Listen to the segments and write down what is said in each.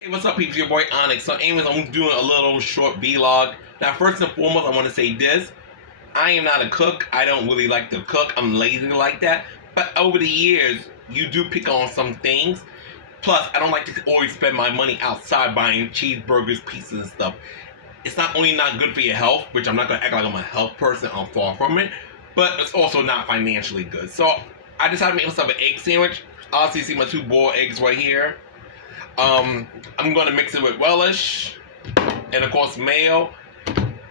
Hey, what's up, people? Your boy Onyx. So, anyways, I'm doing a little short vlog. Now, first and foremost, I want to say this. I am not a cook. I don't really like to cook. I'm lazy like that. But over the years, you do pick on some things. Plus, I don't like to always spend my money outside buying cheeseburgers, pizzas, and stuff. It's not only not good for your health, which I'm not going to act like I'm a health person. I'm far from it. But it's also not financially good. So, I decided to make myself an egg sandwich. Obviously, you see my two boiled eggs right here. I'm going to mix it with relish and of course mayo,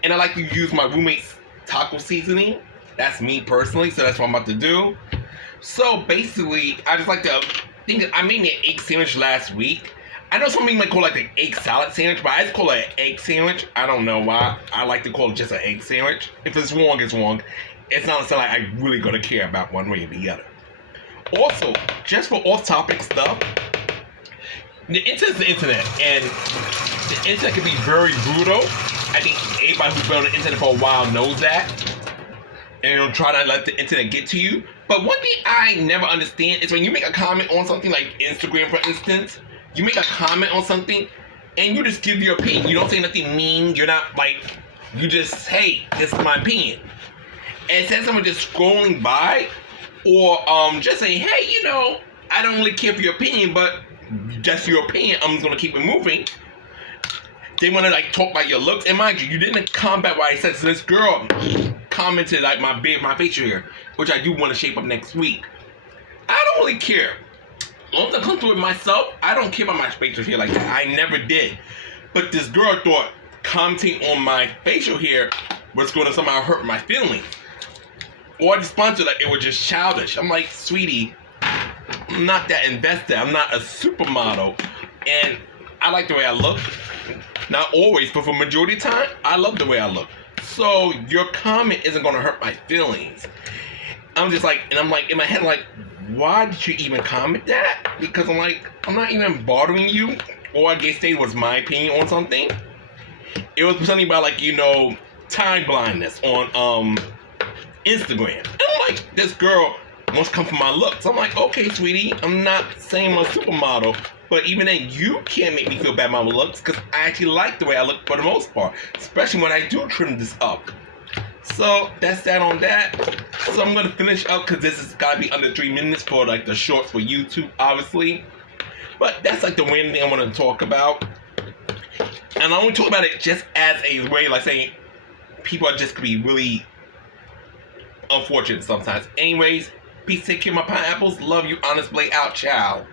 and I like to use my roommate's taco seasoning. That's me personally, so that's what I'm about to do. So basically, I just like to think I made me an egg sandwich last week. I know some people might call it like an egg salad sandwich, but I just call it an egg sandwich. I don't know why. I like to call it just an egg sandwich. If it's wrong, it's wrong. It's not something like I really gonna care about one way or the other. Also, just for off-topic stuff, the internet's the internet, and the internet can be very brutal. I think everybody who's been on the internet for a while knows that, and don't try to let the internet get to you. But one thing I never understand is when you make a comment on something like Instagram, for instance, you make a comment on something, and you just give your opinion. You don't say nothing mean. You're not like, you just, hey, this is my opinion. And instead of someone just scrolling by, or just saying, hey, I don't really care for your opinion, but just your opinion, I'm just gonna keep it moving. They wanna like talk about your looks, and mind you, you didn't combat what I said. So this girl commented like my facial hair, which I do want to shape up next week. I don't really care. As long as I come through it myself, I don't care about my facial hair like that. I never did. But this girl thought commenting on my facial hair was gonna somehow hurt my feelings. Or I responded like it was just childish. I'm like, sweetie, I'm not that invested. I'm not a supermodel, and I like the way I look. Not always, but for majority of the time, I love the way I look. So your comment isn't gonna hurt my feelings. I'm just like, and I'm like in my head, like, why did you even comment that? Because I'm like, I'm not even bothering you. Or I guess it was my opinion on something. It was something about like time blindness on Instagram. And I'm like, this girl wants to come for my looks. I'm like, okay, sweetie, I'm not saying I'm a supermodel, but even then, you can't make me feel bad about my looks because I actually like the way I look for the most part, especially when I do trim this up. So that's that on that. So I'm gonna finish up because this has gotta be under 3 minutes for like the shorts for YouTube, obviously. But that's like the main thing I want to talk about, and I only talk about it just as a way, like saying people are just gonna be really unfortunate sometimes. Anyways. Peace, take care of my pineapples. Love you, honest Blake out, ciao.